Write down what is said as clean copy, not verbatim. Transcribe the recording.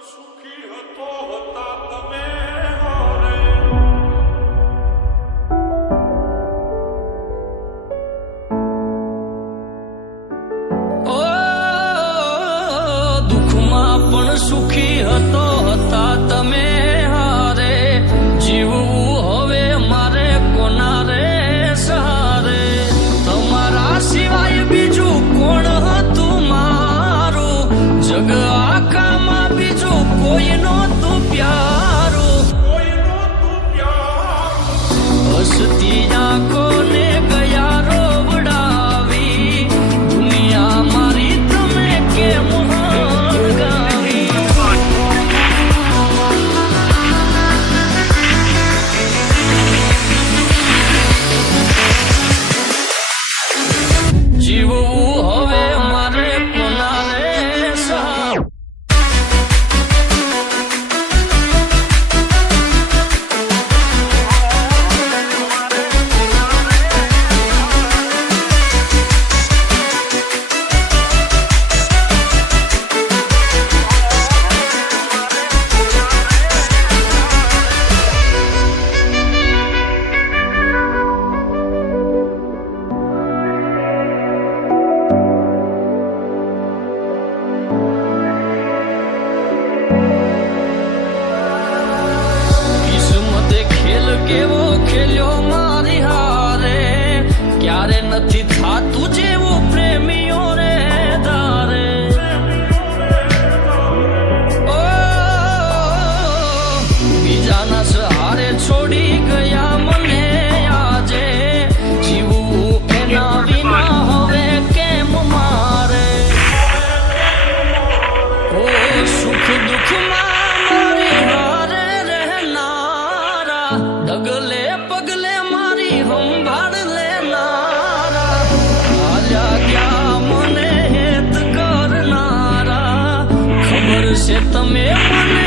સુખી હતો હતા તમે હારે ઓ દુઃખમાં પણ સુખી હતો હતા તમે હારે જીવવું હવે મારે કોના રે સહારે તમારા સિવાય બીજું કોણ હતું મારું જગ આખામાં બીજું કોઈ નહોતું પ્યારું હસતી આંખોને ગયા રોવડાવી દુનિયા મારી તમે કેમ હળગાવી જીવવું હવે મારે કોના રે સહારે કેવો ખેલ્યો મારી હારે ક્યારે નથી થાતું જેવું પ્રેમીઓ રે ધારે ઓ બીજાના સહારે છોડી ગયા મને આજે જીવવું એના વિના હવે કેમ મારે ઓ સુખ દુઃખમાં મારી હારે રહેનારા ડગલે પગલે મારી સંભાળ લેનારા હાલ્યા ક્યાં મને હેત કરનારા ખબર છે તમે મને